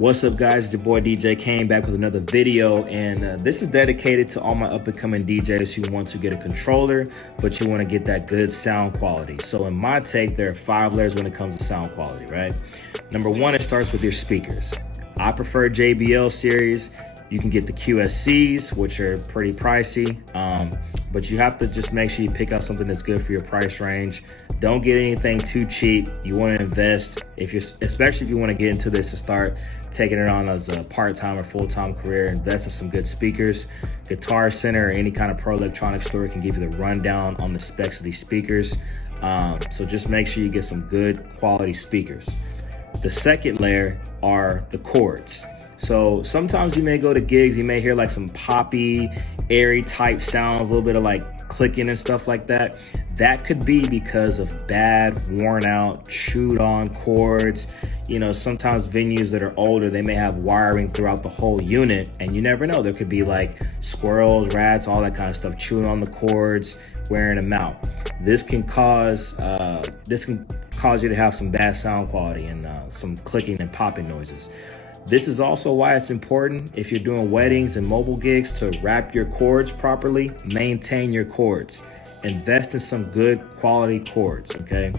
What's up, guys? It's your boy DJ Kane back with another video, and this is dedicated to all my up-and-coming DJs who want to get a controller, but you want to get that good sound quality. So in my take, there are 5 layers when it comes to sound quality, right? Number 1, it starts with your speakers. I prefer JBL series. You can get the QSCs, which are pretty pricey, but you have to just make sure you pick out something that's good for your price range. Don't get anything too cheap. You want to invest, especially if you want to get into this and start taking it on as a part-time or full-time career. Invest in some good speakers. Guitar Center or any kind of pro electronic store can give you the rundown on the specs of these speakers. So just make sure you get some good quality speakers. The second layer are the chords. So sometimes you may go to gigs, you may hear like some poppy, airy type sounds, a little bit of like clicking and stuff like that. That could be because of bad, worn out, chewed on chords. You know, sometimes venues that are older, they may have wiring throughout the whole unit, and you never know. There could be like squirrels, rats, all that kind of stuff, chewing on the cords, wearing them out. This can cause you to have some bad sound quality and some clicking and popping noises. This is also why it's important, if you're doing weddings and mobile gigs, to wrap your cords properly, maintain your cords, invest in some good quality cords, okay?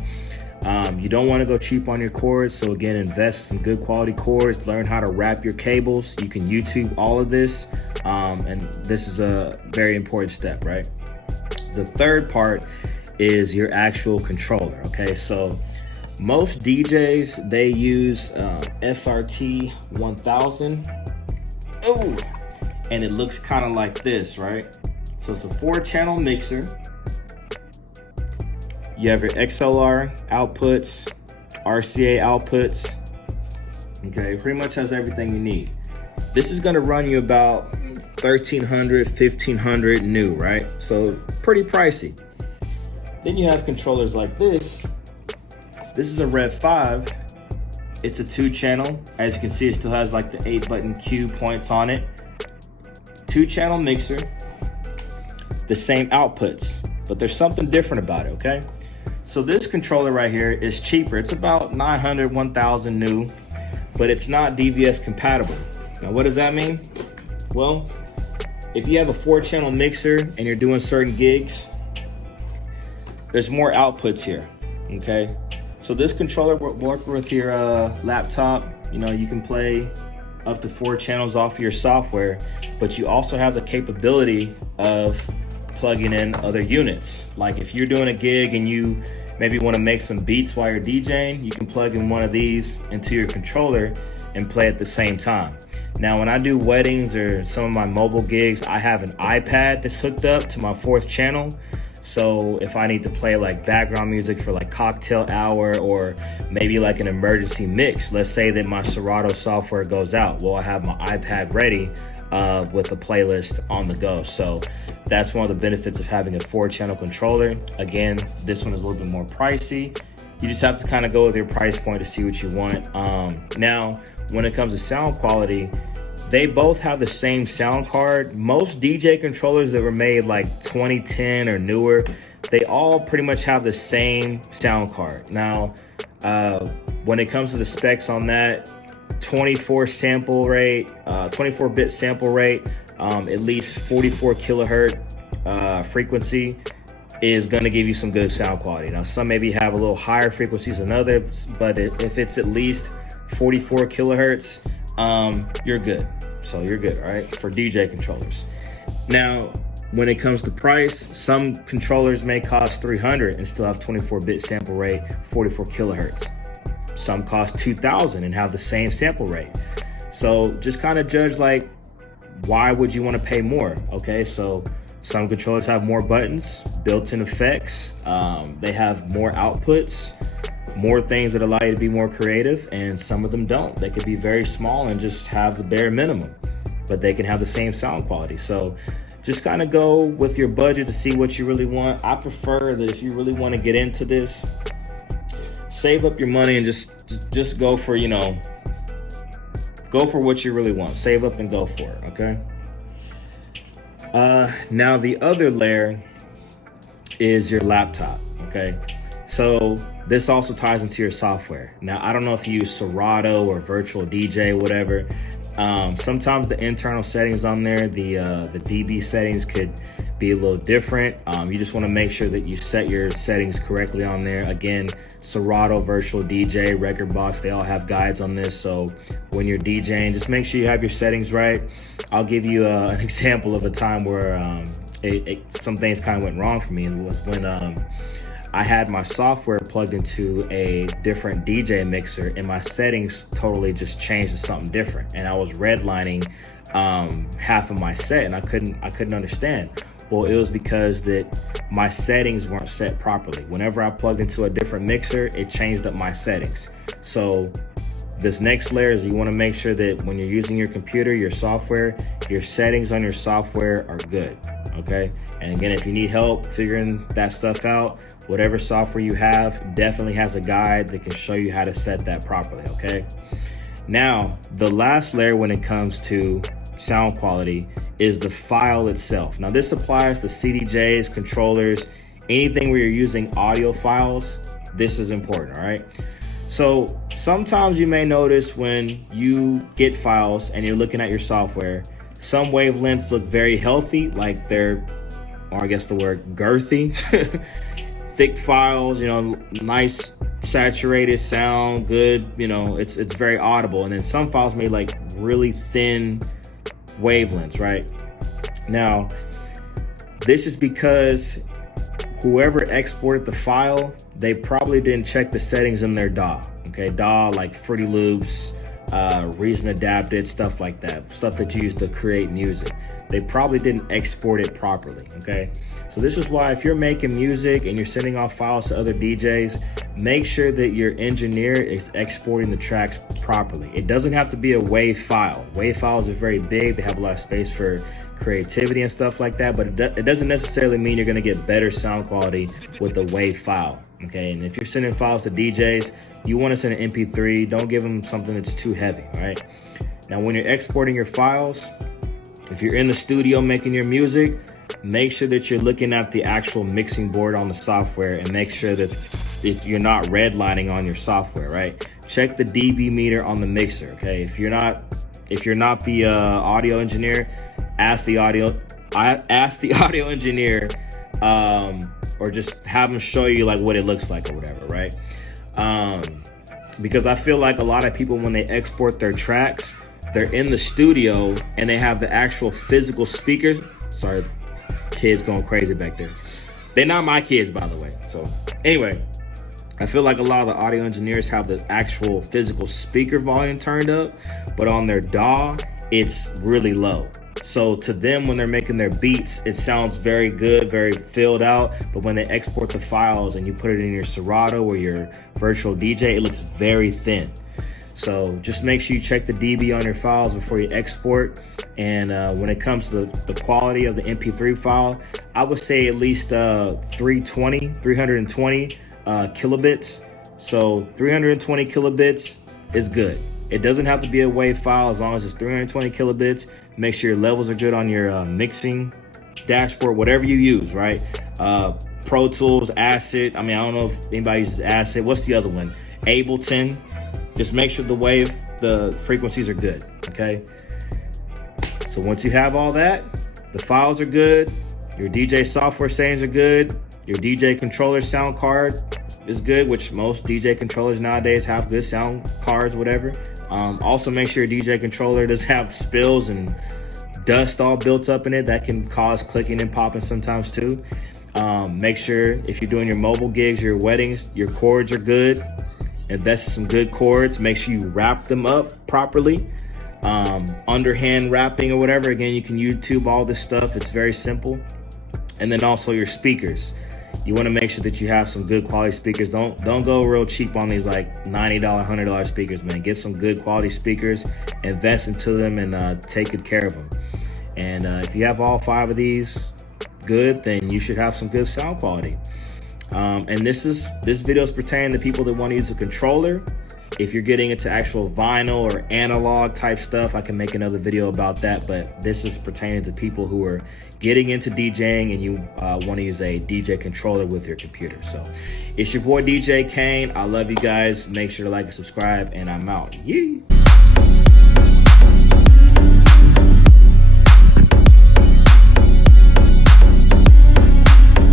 You don't want to go cheap on your cords, so again, invest in some good quality cords, learn how to wrap your cables. You can YouTube all of this, and this is a very important step, right? The third part is your actual controller, okay? So most DJs, they use SRT 1000. Oh, and it looks kind of like this, right? So it's a 4-channel mixer. You have your XLR outputs, RCA outputs. Okay, pretty much has everything you need. This is gonna run you about $1,300, $1,500 new, right? So pretty pricey. Then you have controllers like this. This is a Rev 5. It's a 2-channel. As you can see, it still has like the 8-button Q points on it. 2-channel mixer. The same outputs, but there's something different about it, okay? So this controller right here is cheaper. It's about $900, $1,000 new, but it's not DVS compatible. Now, what does that mean? Well, if you have a 4-channel mixer and you're doing certain gigs, there's more outputs here, okay? So this controller will work with your laptop. You know, you can play up to 4 channels off of your software, but you also have the capability of plugging in other units. Like if you're doing a gig and you maybe want to make some beats while you're DJing, you can plug in one of these into your controller and play at the same time. Now, when I do weddings or some of my mobile gigs, I have an iPad that's hooked up to my 4th channel. So if I need to play like background music for like cocktail hour or maybe like an emergency mix, let's say that my Serato software goes out, well, I have my iPad ready with a playlist on the go. So that's one of the benefits of having a 4-channel controller. Again, this one is a little bit more pricey. You just have to kind of go with your price point to see what you want. Now, when it comes to sound quality, they both have the same sound card. Most DJ controllers that were made like 2010 or newer, they all pretty much have the same sound card. Now, when it comes to the specs on that, 24-bit sample rate, at least 44 kilohertz frequency is going to give you some good sound quality. Now, some maybe have a little higher frequencies than others, but if it's at least 44 kilohertz, you're good. So you're good, all right, for DJ controllers. Now, when it comes to price, some controllers may cost $300 and still have 24-bit sample rate, 44 kilohertz. Some cost $2,000 and have the same sample rate. So just kind of judge, like, why would you want to pay more? Okay, so some controllers have more buttons, built-in effects. They have more outputs, more things that allow you to be more creative, and some of them don't. They could be very small and just have the bare minimum, but they can have the same sound quality. So just kind of go with your budget to see what you really want. I prefer that if you really want to get into this, save up your money and just go for, you know, go for what you really want. Save up and go for it, okay? Now the other layer is your laptop, okay? So this also ties into your software. Now, I don't know if you use Serato or Virtual DJ, whatever. Sometimes the internal settings on there, the DB settings could be a little different. You just want to make sure that you set your settings correctly on there. Again, Serato, Virtual DJ, Record Box, they all have guides on this. So when you're DJing, just make sure you have your settings right. I'll give you an example of a time where some things kind of went wrong for me. It was when I had my software plugged into a different DJ mixer and my settings totally just changed to something different. And I was redlining half of my set and I couldn't understand. Well, it was because that my settings weren't set properly. Whenever I plugged into a different mixer, it changed up my settings. So this next layer is you want to make sure that when you're using your computer, your software, your settings on your software are good. Okay. And again, if you need help figuring that stuff out, whatever software you have definitely has a guide that can show you how to set that properly. Okay. Now, the last layer when it comes to sound quality is the file itself. Now, this applies to CDJs, controllers, anything where you're using audio files. This is important. All right. So sometimes you may notice when you get files and you're looking at your software, some wavelengths look very healthy, like they're, or I guess the word girthy, thick files, you know, nice saturated sound, good, you know, it's very audible. And then some files may like really thin wavelengths, right? Now, this is because whoever exported the file, they probably didn't check the settings in their DAW. Okay, DAW like Fruity Loops, Reason Adapted, stuff like that, stuff that you use to create music. They probably didn't export it properly. Okay, so this is why if you're making music and you're sending off files to other DJs, make sure that your engineer is exporting the tracks properly. It doesn't have to be a WAV file. WAV files are very big, they have a lot of space for creativity and stuff like that, but it doesn't necessarily mean you're going to get better sound quality with a WAV file. Okay, and if you're sending files to DJs, you want to send an MP3. Don't give them something that's too heavy. All right, now when you're exporting your files, if you're in the studio making your music, make sure that you're looking at the actual mixing board on the software and make sure that you're not redlining on your software, right? Check the dB meter on the mixer. Okay, if you're not the audio engineer, ask the audio engineer, or just have them show you like what it looks like or whatever, right? Because I feel like a lot of people, when they export their tracks, they're in the studio and they have the actual physical speakers. Sorry, kids going crazy back there. They're not my kids, by the way. So anyway, I feel like a lot of the audio engineers have the actual physical speaker volume turned up, but on their DAW, it's really low. So to them, when they're making their beats, it sounds very good, very filled out. But when they export the files and you put it in your Serato or your Virtual DJ, it looks very thin. So just make sure you check the dB on your files before you export. And when it comes to the quality of the MP3 file, I would say at least 320 kilobits. So 320 kilobits is good. It doesn't have to be a WAV file as long as it's 320 kilobits. Make sure your levels are good on your mixing dashboard, whatever you use, right? Pro Tools, Acid. I mean, I don't know if anybody uses Acid. What's the other one? Ableton. Just make sure the frequencies are good, okay? So once you have all that, the files are good, your DJ software settings are good, your DJ controller sound card is good, which most DJ controllers nowadays have good sound cards, whatever. Also make sure your DJ controller doesn't have spills and dust all built up in it that can cause clicking and popping sometimes too. Make sure if you're doing your mobile gigs, your weddings, your cords are good. Invest in some good cords. Make sure you wrap them up properly. Underhand wrapping or whatever. Again, you can YouTube all this stuff. It's very simple. And then also your speakers. You want to make sure that you have some good quality speakers. Don't go real cheap on these like $90, $100 speakers, man. Get some good quality speakers, invest into them, and take good care of them. And if you have all 5 of these good, then you should have some good sound quality. And this video is pertaining to people that want to use a controller If you're getting into actual vinyl or analog type stuff, I can make another video about that, but this is pertaining to people who are getting into DJing and you want to use a DJ controller with your computer. So it's your boy DJ Kane. I love you guys. Make sure to like and subscribe, and I'm out. Yeah.